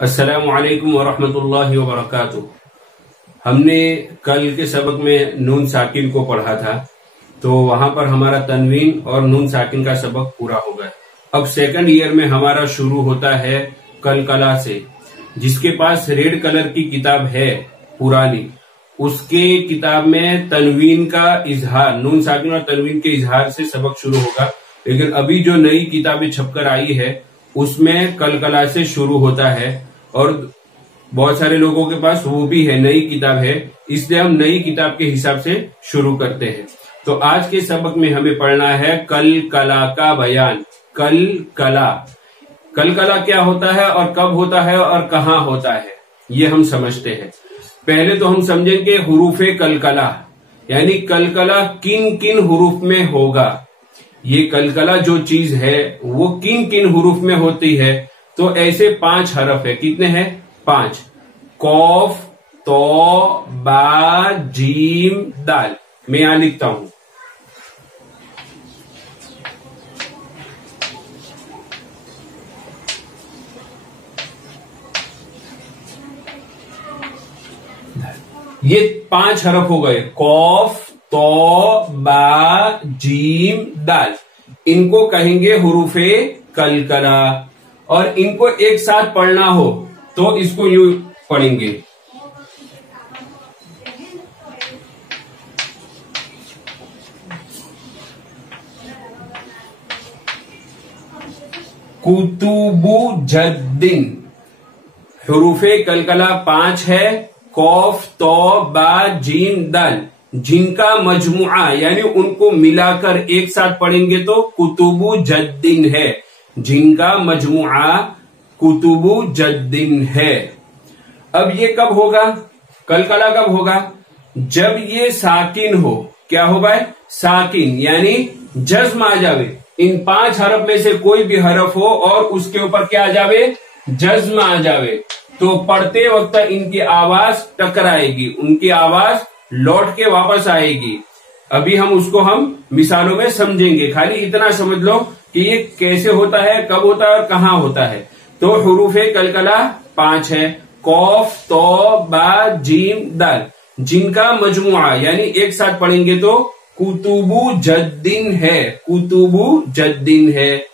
अस्सलामु अलैकुम वरहमतुल्लाहि वबरकातुह। हमने कल के सबक में नून साकिन को पढ़ा था, तो वहां पर हमारा तनवीन और नून साकिन का सबक पूरा हो गया। अब सेकंड ईयर में हमारा शुरू होता है कलकला से। जिसके पास रेड कलर की किताब है पुरानी, उसके किताब में तनवीन का इजहार, नून साकिन और तनवीन के इजहार से सबक शुरू होगा। लेकिन अभी जो नई किताबें छपकर आई है उसमें कलकला से शुरू होता है, और बहुत सारे लोगों के पास वो भी है, नई किताब है, इसलिए हम नई किताब के हिसाब से शुरू करते हैं। तो आज के सबक में हमें पढ़ना है कलकला का बयान। कलकला, कलकला क्या होता है और कब होता है और कहाँ होता है, ये हम समझते हैं। पहले तो हम समझेंगे हुरूफे कलकला, यानी कलकला किन किन हुरूफ में होगा। ये कलकला जो चीज है वो किन किन हुरूफ में होती है। तो ऐसे 5 हरफ है। कितने हैं? 5। कौफ, तो, बा, जीम, दाल। मैं यहां लिखता हूं। ये 5 हरफ हो गए, कौफ, तो, बा, जीम, दाल। इनको कहेंगे हुरूफे कलकला। और इनको एक साथ पढ़ना हो तो इसको यूं पढ़ेंगे, कुतुबु जद्दिन। हुरूफे कलकला 5 है, कौफ, तो, बा, जीम, दाल। जिनका मजमुआ यानी उनको मिलाकर एक साथ पढ़ेंगे तो कुतुबु जद्दिन है। जिनका मजमुआ कुतुबु जद्दिन है। अब ये कब होगा? कलकला कब होगा? जब ये साकिन हो। क्या हो भाई? साकिन, यानी जज्म आ जावे। इन 5 हरफ में से कोई भी हरफ हो और उसके ऊपर क्या आ जावे? जज्म आ जावे। तो पढ़ते वक्त इनकी आवाज टकराएगी, उनकी आवाज लौट के वापस आएगी। अभी हम मिसालों में समझेंगे। खाली इतना समझ लो कि ये कैसे होता है, कब होता है और कहां होता है। तो हुरूफे कलकला 5 है, कौफ, तो, बा, जीम, दाल। जिनका मजमुआ यानी एक साथ पढ़ेंगे तो कुतुबु जद्दिन है। कुतुबु जद्दिन है।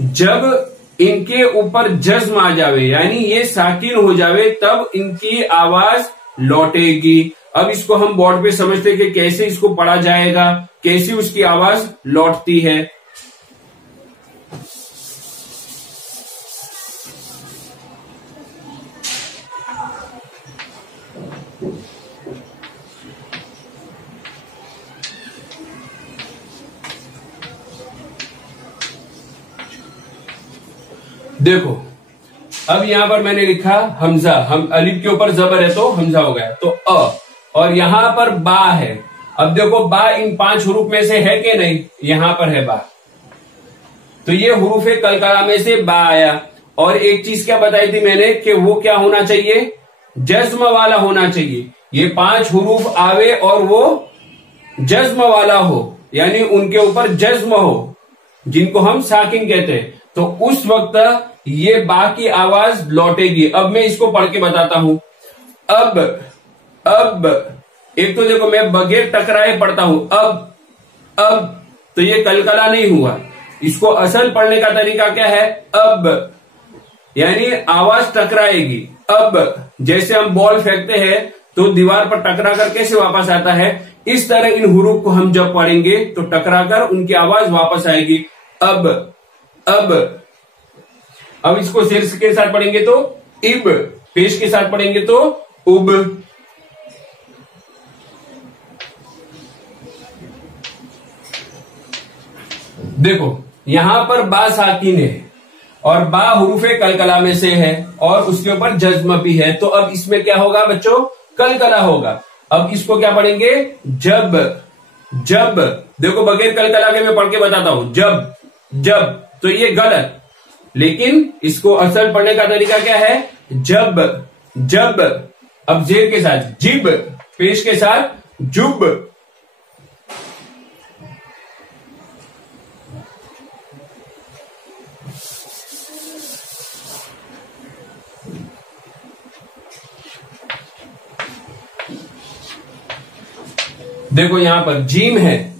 जब इनके ऊपर जज्म आ जावे यानी ये साकिन हो जावे तब इनकी आवाज लौटेगी। अब इसको हम बोर्ड पे समझते हैं कि कैसे इसको पढ़ा जाएगा, कैसी उसकी आवाज लौटती है। देखो, अब यहां पर मैंने लिखा हमजा। हम अलिफ के ऊपर जबर है तो हमजा हो गया, तो अ। और यहां पर बा है। अब देखो, बा इन 5 हुरूफ में से है कि नहीं? यहां पर है बा, तो ये हुरूफे कलकला में से बा आया। और एक चीज क्या बताई थी मैंने कि वो क्या होना चाहिए? जज्म वाला होना चाहिए। ये 5 हुरूफ आवे और वो जज्म वाला हो, यानी उनके ऊपर जज्म हो, जिनको हम साकिन कहते हैं। तो उस वक्त ये बा की आवाज लौटेगी। अब मैं इसको पढ़ के बताता हूं। अब एक तो देखो, मैं बगैर टकराए पढ़ता हूं। अब तो ये कलकला नहीं हुआ। इसको असल पढ़ने का तरीका क्या है? अब, यानी आवाज टकराएगी। अब जैसे हम बॉल फेंकते हैं तो दीवार पर टकरा कर कैसे वापस आता है, इस तरह इन हुरूफ को हम जब पढ़ेंगे तो टकराकर उनकी आवाज वापस आएगी। अब इसको सिर के साथ पढ़ेंगे तो इब, पेश के साथ पढ़ेंगे तो उब। देखो, यहां पर बा साकिन है और बा हुरूफे कलकला में से है और उसके ऊपर जज्म भी है। तो अब इसमें क्या होगा बच्चों? कलकला होगा। अब इसको क्या पढ़ेंगे? जब। देखो, बगैर कलकला के मैं पढ़ के बताता हूं। जब तो ये गलत, लेकिन इसको असल पढ़ने का तरीका क्या है? जब। अब जेर के साथ जिब, पेश के साथ जुब। देखो यहां पर जीम है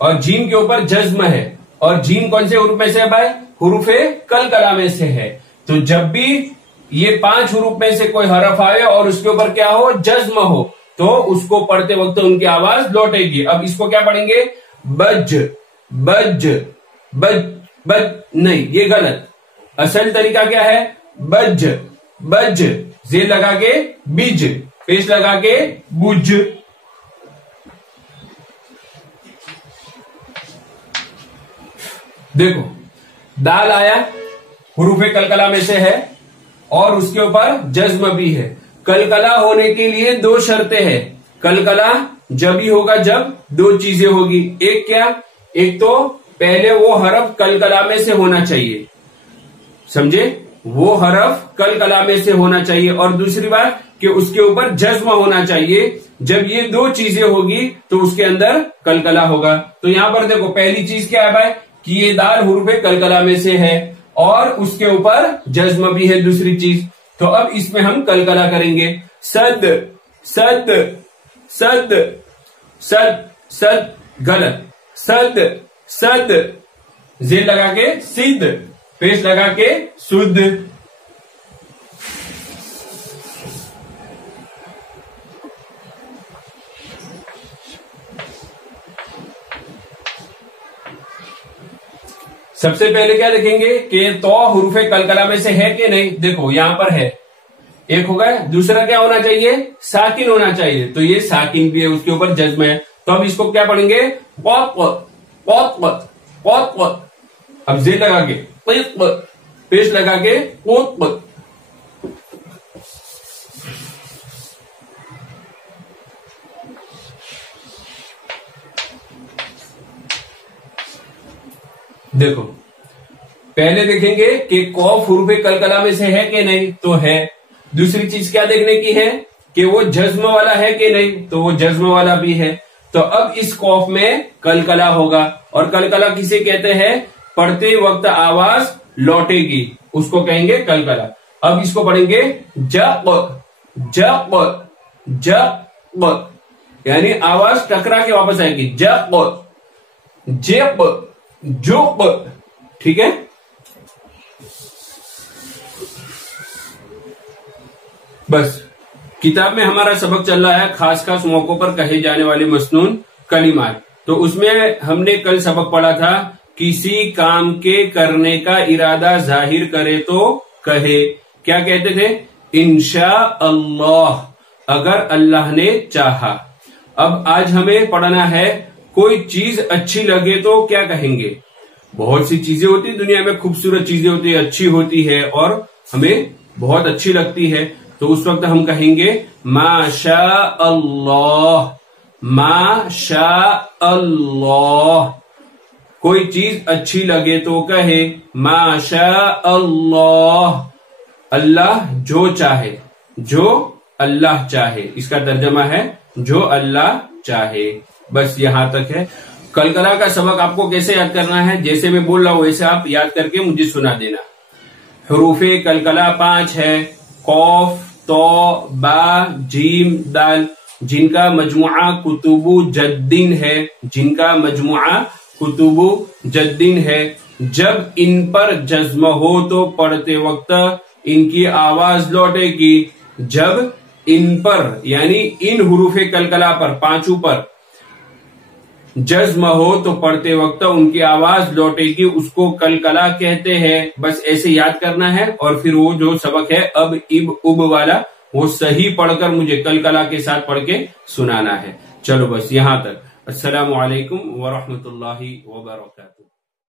और जीम के ऊपर जज्म है, और जीम कौन से हुरूफ में से है भाई? हुरूफे कलकला में से है। तो जब भी ये 5 हुरूफ में से कोई हरफ आए और उसके ऊपर क्या हो? जज्म हो, तो उसको पढ़ते वक्त उनकी आवाज लौटेगी। अब इसको क्या पढ़ेंगे? बज बज बज बज, नहीं ये गलत। असल तरीका क्या है? बज बज, जे लगा के बिज, पेश लगा के बुज। देखो दाल आया, हुरूफे कलकला में से है और उसके ऊपर जज्म भी है। कलकला होने के लिए 2 शर्तें हैं। कलकला जब ही होगा जब 2 चीजें होगी। एक क्या? एक तो पहले वो हरफ कलकला में से होना चाहिए, समझे? वो हरफ कलकला में से होना चाहिए। और दूसरी बात कि उसके ऊपर जज्म होना चाहिए। जब ये 2 चीजें होगी तो उसके अंदर कलकला होगा। तो यहां पर देखो पहली चीज क्या है भाई? कि ये दाल हुरूफे कलकला में से है और उसके ऊपर जज्म भी है, दूसरी चीज। तो अब इसमें हम कलकला करेंगे। सद सद सद सद सद, गलत। सद सद, जे लगा के सिद्ध, पेश लगा के शुद्ध। सबसे पहले क्या देखेंगे कि तो हुरूफे कलकला में से है कि नहीं। देखो यहां पर है, एक हो गया। दूसरा क्या होना चाहिए? साकिन होना चाहिए। तो ये साकिन भी है, उसके ऊपर जज्म है। तो अब इसको क्या पढ़ेंगे? पौत पौत पौत पौत पौत। अब जे लगा के पेश लगा के पोत पौत। देखो पहले देखेंगे कि कौफ हुरूफे कलकला में से है कि नहीं, तो है। दूसरी चीज क्या देखने की है कि वो जज्म वाला है कि नहीं, तो वो जज्म वाला भी है। तो अब इस कौफ में कलकला होगा, और कलकला किसे कहते हैं? पढ़ते वक्त आवाज लौटेगी, उसको कहेंगे कलकला। अब इसको पढ़ेंगे जब जब जब, यानी आवाज टकरा के वापस आएगी। जब जेब जोब, ठीक है। बस किताब में हमारा सबक चल रहा है खास खास मौकों पर कहे जाने वाले मसनून कलिमात। तो उसमें हमने कल सबक पढ़ा था, किसी काम के करने का इरादा जाहिर करे तो कहे, क्या कहते थे? इंशा अल्लाह, अगर अल्लाह ने चाहा। अब आज हमें पढ़ना है, कोई चीज अच्छी लगे तो क्या कहेंगे? बहुत सी चीजें होती है दुनिया में, खूबसूरत चीजें होती है, अच्छी होती है और हमें बहुत अच्छी लगती है। तो उस वक्त हम कहेंगे माशा अल्लाह, माशा अल्लाह। कोई चीज अच्छी लगे तो कहे माशा अल्लाह, अल्लाह जो चाहे, जो अल्लाह चाहे। इसका तर्जमा है जो अल्लाह चाहे। बस यहां तक है। कलकला का सबक आपको कैसे याद करना है, जैसे मैं बोल रहा हूं वैसे आप याद करके मुझे सुना देना। हुरूफे कलकला 5 है, कौफ, तो, बा, जीम, दाल, जिनका मजमुआ कुतुबु जद्दीन है, जिनका मजमुआ कुतुबु जद्दीन है। जब इन पर जज्म हो तो पढ़ते वक्त इनकी आवाज लौटेगी। जब इन पर यानी इन हुरूफे कलकला पर, 5 पर जज्म हो तो पढ़ते वक्त उनकी आवाज लौटेगी, उसको कलकला कहते हैं। बस ऐसे याद करना है। और फिर वो जो सबक है अब इब उब वाला, वो सही पढ़कर मुझे कलकला के साथ पढ़ के सुनाना है। चलो बस यहां तक। अस्सलामु अलैकुम व रहमतुल्लाहि व बरकातुहू।